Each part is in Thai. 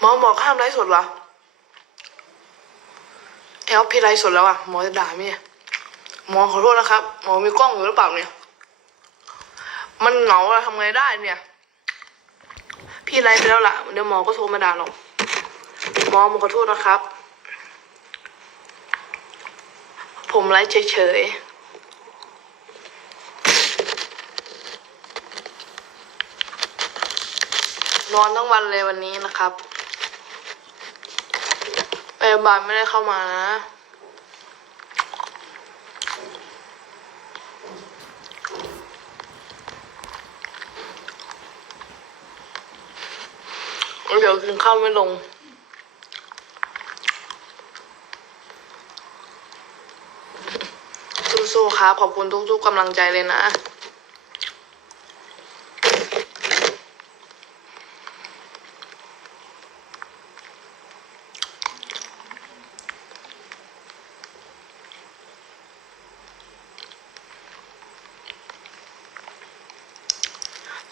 หมอบอกห้ามไลฟ์สดเหรอเอลพี่ไลฟ์สดแล้วอะหมอจะด่าไหมเนี่ยหมอขอโทษนะครับ หมอมีกล้องอยู่หรือเปล่าเนี่ย มันเหงาอะทำไงได้เนี่ย พี่ไลฟ์ไปแล้วล่ะเดี๋ยวหมอก็โทรมาด่าหรอกหมอผมขอโทษนะครับ ผมไลฟ์เฉยๆนอนทั้งวันเลยวันนี้นะครับ ยาบาลไม่ได้เข้ามานะเดี๋ยวกินข้าวไม่ลง สู้ๆครับ ขอบคุณทุกๆกำลังใจเลยนะ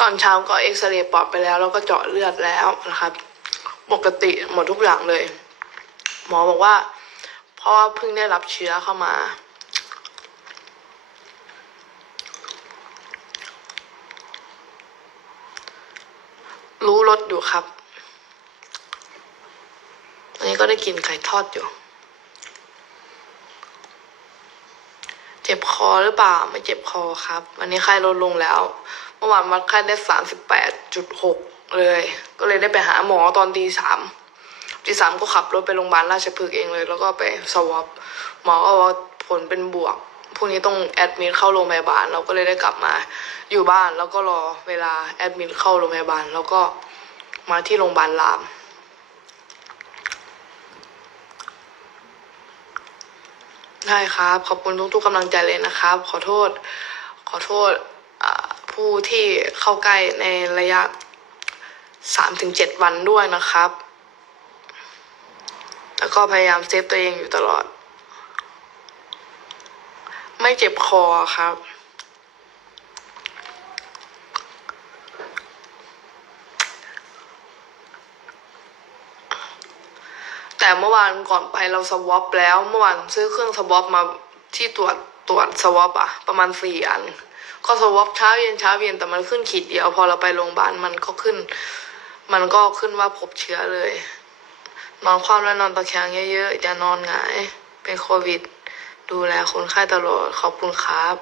ตอนเช้าก็เอ็กซเรย์ปอดไปแล้วแล้วก็เจาะเลือดแล้วนะครับ ปกติหมดทุกอย่างเลย หมอบอกว่าเพราะว่าเพิ่งได้รับเชื้อเข้ามา รู้รสอยู่ครับอันนี้ก็ได้กินไข่ทอดอยู่ เจ็บคอหรือเปล่าไม่เจ็บคอครับ วันนี้ไข้ลดลงแล้ว เมื่อวานวัดไข้ได้สามสิบแปดจุดหกเลย ก็เลยได้ไปหาหมอตอนตีสามตีสามก็ขับรถไปโรงพยาบาลราชพฤกษ์เองเลย แล้วก็ไปสวอปหมอก็ว่าผลเป็นบวกพรุ่งนี้ต้องแอดมิดเข้าโรงพยาบาล เราก็เลยได้กลับมาอยู่บ้านแล้วก็รอเวลาแอดมิดเข้าโรงพยาบาล แล้วก็มาที่โรงพยาบาลราม ได้ครับ ขอบคุณทุกๆกำลังใจเลยนะครับ ขอโทษ ขอโทษผู้ที่เข้าใกล้ในระยะสามถึงเจ็ดวันด้วยนะครับ แล้วก็พยายามเซฟตัวเองอยู่ตลอด ไม่เจ็บคอครับ เมื่อวานก่อนไปเราสวอปแล้ว เมื่อวานซื้อเครื่องสวอปมาที่ตรวจตรวจสวอปอะประมาณสี่อัน ก็สวอปเช้าเย็นเช้าเย็นแต่มันขึ้นขีดเดียว พอเราไปโรงพยาบาลมันก็ขึ้น มันก็ขึ้นว่าพบเชื้อเลย นอนคว่ำและนอนตะแคงเยอะๆอย่านอนหงายเป็นโควิด ดูแลคนไข้ตลอดขอบคุณครับ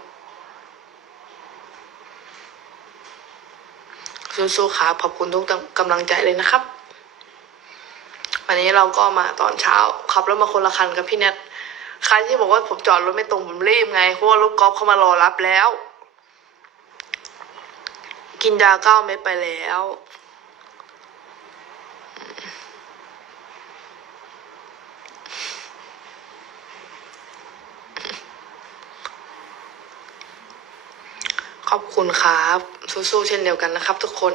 สู้ๆครับขอบคุณทุกกำลังใจเลยนะครับ วันนี้เราก็มาตอนเช้าขับรถมาคนละคันกับพี่เน็ตใครที่บอกว่าผมจอดรถไม่ตรงผมรีบไงเพราะว่ารถกอล์ฟเขามารอรับแล้ว กินยาเก้าเม็ดไปแล้วขอบคุณครับสู้ๆเช่นเดียวกันนะครับทุกคน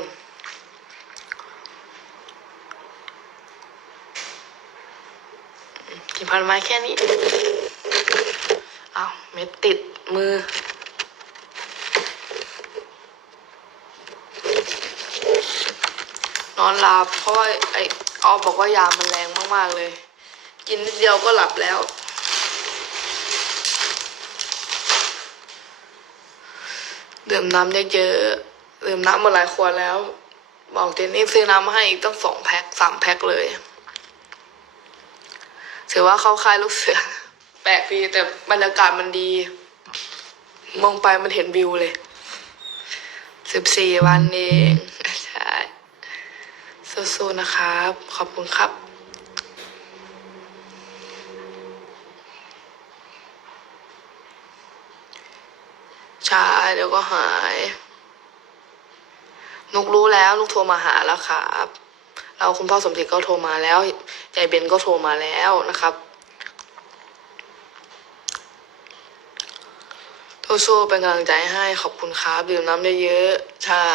กิน พันไม้แค่นี้อ้าวเม็ดติดมือ นอนหลับเพราะว่าไอ้ออบอกว่ายามันแรงมาก ๆ เลย กินนิดเดียวก็หลับแล้วดื่มน้ำเยอะๆดื่มน้ำมาหลายขวดแล้ว บอกเจนนี่ซื้อน้ำมาให้อีกตั้งสองแพ็คสามแพ็คเลย ถือว่าเข้าค่ายลูกเสือ แปลกดีแต่บรรยากาศมันดี มองไปมันเห็นวิวเลยสิบสี่วันเองใช่สู้ๆนะครับ ขอบคุณครับช่เดี๋ยวก็หาย นุกรู้แล้ว นุกโทรมาหาแล้วครับ เราคุณพ่อสมจิตก็โทรมาแล้วยายเบนก็โทรมาแล้วนะครับสู้ๆเป็นกำลังใจให้ขอบคุณครับดื่มน้ำเยอะๆใช่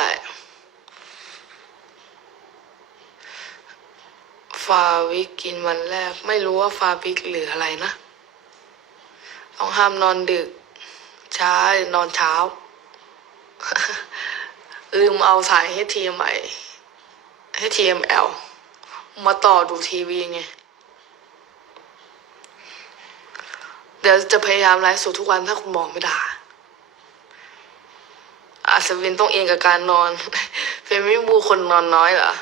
ฟาวิกกินวันแรก ไม่รู้ว่าฟาวิกหรืออะไรนะต้องห้ามนอนดึกใช่นอนเช้า ลืมเอาสาย HDMI HTML มาต่อดูทีวีไง เดี๋ยวจะพยายามไลฟ์สดทุกวันถ้าคุณหมอไม่ด่าอาสวินต้องเองกับการนอน เฟรมไม่บูคนนอนน้อยเหรอ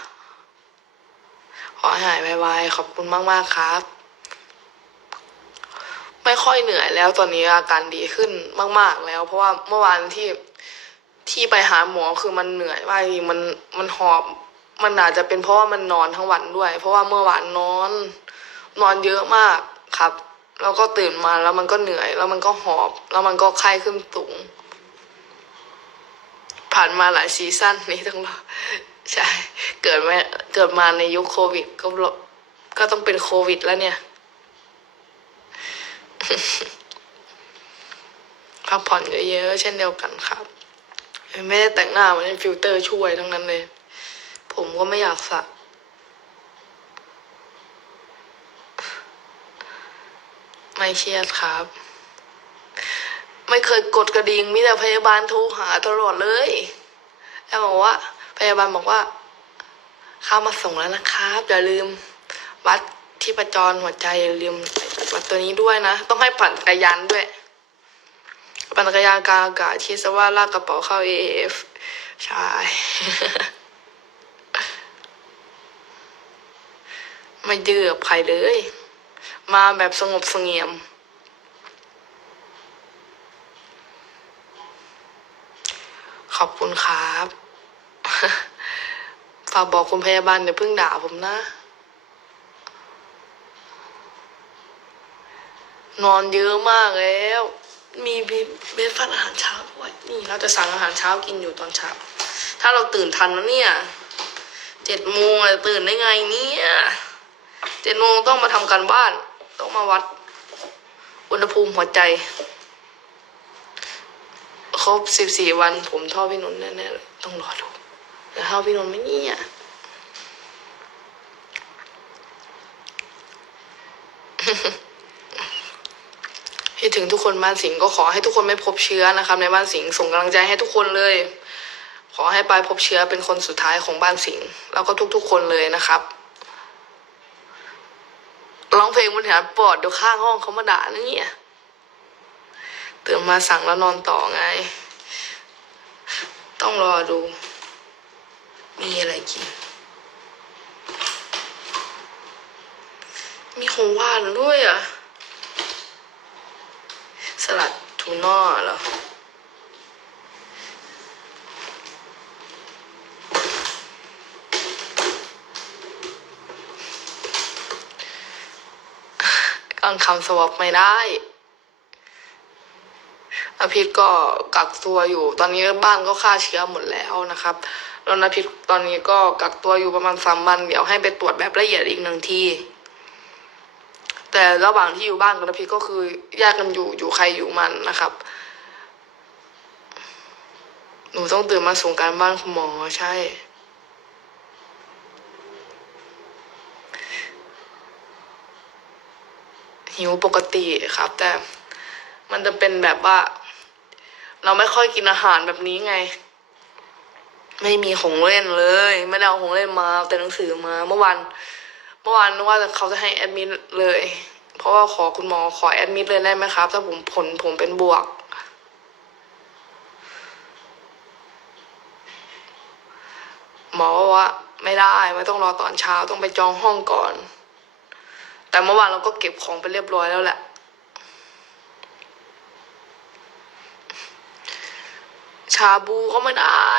ขอหายไวๆขอบคุณมากๆครับ ไม่ค่อยเหนื่อยแล้วตอนนี้อาการดีขึ้นมาก ๆ แล้ว เพราะว่าเมื่อวานที่ที่ไปหาหมอคือมันเหนื่อยมากจริงมันมันหอบ มันอาจจะเป็นเพราะว่ามันนอนทั้งวันด้วย เพราะว่าเมื่อวานนอน นอนเยอะมากครับ แล้วก็ตื่นมาแล้วมันก็เหนื่อย แล้วมันก็หอบ แล้วมันก็ไข้ขึ้นสูง ผ่านมาหลายซีซั่นนี้ต้องรอใช่ เกิดมาเกิดมาในยุคโควิด ก็ก็ต้องเป็นโควิดแล้วเนี่ย พักผ่อนเยอะๆเช่นเดียวกันครับ ไม่ได้แต่งหน้ามันเป็นฟิลเตอร์ช่วยทั้งนั้นเลย ผมก็ไม่อยากสระไม่เครียดครับ ไม่เคยกดกระดิ่งมีแต่พยาบาลโทรหาตลอดเลยแล้วบอกว่า พยาบาลบอกว่าข้ามาส่งแล้วนะครับอย่าลืม วัดที่ประจรหัวใจอย่าลืมวัดตัวนี้ด้วยนะ ต้องให้ปั่นจักรยานด้วยปั่นจักรยานกลางอากาศที่สว่าลากกระเป๋าเข้า AF ใช่ ไม่ดื้อกับใครเลย มาแบบสงบเสงี่ยม ขอบคุณครับฝากบอกคุณพยาบาลอย่าเพิ่งด่าผมนะ นอนเยอะมากแล้ว มีเบรฟาสต์อาหารเช้าด้วยนี่เราจะสั่งอาหารเช้ากินอยู่ตอนเช้า ถ้าเราตื่นทันนะเนี่ยเจ็ดโมงจะตื่นได้ไงเนี่ย เจ็ดโมงต้องมาทำการบ้าน ต้องมาวัด อุณหภูมิหัวใจ ครบสิบสี่วัน ผมท่าพี่นนท์แน่ๆเลยต้องรอดูแต่ท่าพี่นนท์ไม่เนี่ยให้ถึงทุกคนบ้านสิงก็ขอให้ทุกคนไม่พบเชื้อนะครับ ในบ้านสิงส่งกำลังใจให้ทุกคนเลย ขอให้ปลายพบเชื้อเป็นคนสุดท้ายของบ้านสิงแล้วก็ทุกๆคนเลยนะครับ ร้องเพลงบนหัวปอดเดี๋ยวข้างห้องเขามาด่านะเนี่ยตื่นมาสั่งแล้วนอนต่อไง ต้องรอดู มีอะไรกิน มีของหวานด้วยอะ สลัดทูน่าเหรอ ก่อนคำสวอปไม่ได้อภิษก็กักตัวอยู่ ตอนนี้บ้านก็ฆ่าเชื้อหมดแล้วนะครับ แล้วนภิษตอนนี้ก็กักตัวอยู่ประมาณสามวัน เดี๋ยวให้ไปตรวจแบบละเอียดอีกหนึ่งที แต่ระหว่างที่อยู่บ้านกับนภิษก็คือแยกกันอยู่ อยู่ใครอยู่มันนะครับ หนูต้องตื่นมาส่งการบ้านคุณหมอใช่ หิวปกติครับ แต่มันจะเป็นแบบว่า เราไม่ค่อยกินอาหารแบบนี้ไง ไม่มีของเล่นเลย ไม่ได้เอาของเล่นมาเอาแต่หนังสือมา เมื่อวานเมื่อวานนึกว่าเขาจะให้แอดมิดเลย เพราะว่าขอคุณหมอขอแอดมิดเลยได้ไหมครับ ถ้าผมผลผมเป็นบวกหมอว่าไม่ได้ไม่ต้องรอตอนเช้าต้องไปจองห้องก่อน แต่เมื่อวานเราก็เก็บของไปเรียบร้อยแล้วแหละ ชาบูก็ไม่ได้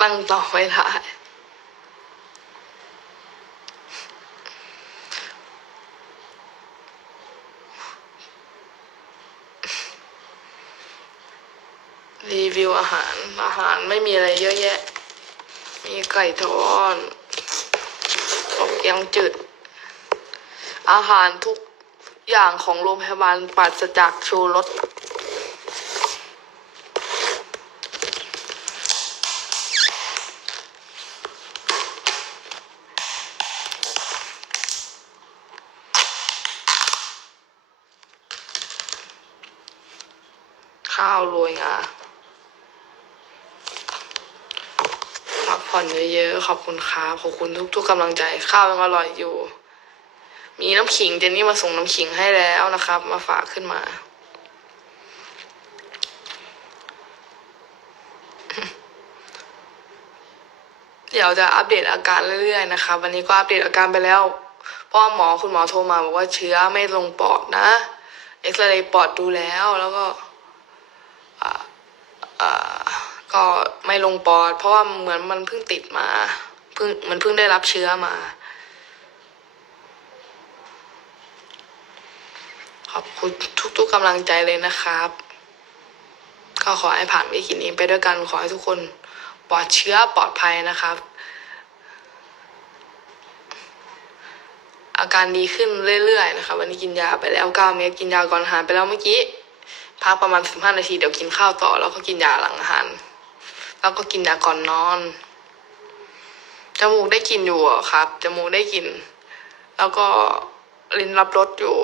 ตั้งต่อไม่ได้รีวิวอาหาร อาหารไม่มีอะไรเยอะแยะ มีไก่ทอดอบยังจืด อาหารทุกอย่างของโรงพยาบาลปราศจากชูรสข้าวโรยงา ผ่อนเยอะๆ ขอบคุณครับขอบคุณทุกๆกำลังใจ ข้าวยังอร่อยอยู่ มีน้ำขิงเจนนี่มาส่งน้ำขิงให้แล้วนะครับ มาฝากขึ้นมาเดี๋ยวจะอัปเดตอาการเรื่อยๆนะคะ วันนี้ก็อัปเดตอาการไปแล้วเพราะว่าหมอคุณหมอโทรมาบอกว่าเชื้อไม่ลงปอดนะเอ็กซเรย์ปอดดูแล้วแล้วก็อ่าอ่า ก็ไม่ลงปอด เพราะว่าเหมือนมันเพิ่งติดมาเพิ่งมันเพิ่งได้รับเชื้อมา ขอบคุณทุกๆกำลังใจเลยนะครับ ก็ขอให้ผ่านวิกฤตนี้ไปด้วยกันขอให้ทุกคนปลอดเชื้อปลอดภัยนะครับ อาการดีขึ้นเรื่อยๆนะคะวันนี้กินยาไปแล้วเก้าเม็ดกินยาก่อนอาหารไปแล้วเมื่อกี้พักประมาณสิบห้านาทีเดี๋ยวกินข้าวต่อแล้วก็กินยาหลังอาหาร แล้วก็กินยาก่อนนอน จมูกได้กลินอยู่ครับ จมูกได้กลินแล้วก็ลิ้นรับรสอยู่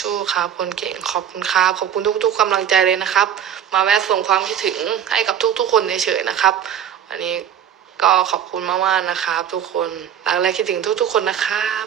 สู้ๆครับคนเก่งขอบคุณครับ ขอบคุณทุก ๆกำลังใจเลยนะครับ มาแวะส่งความคิดถึงให้กับทุก ๆ คนเฉยๆนะครับวันนี้ก็ขอบคุณมากๆนะครับ ทุกคนรักและคิดถึงทุกๆคนนะครับ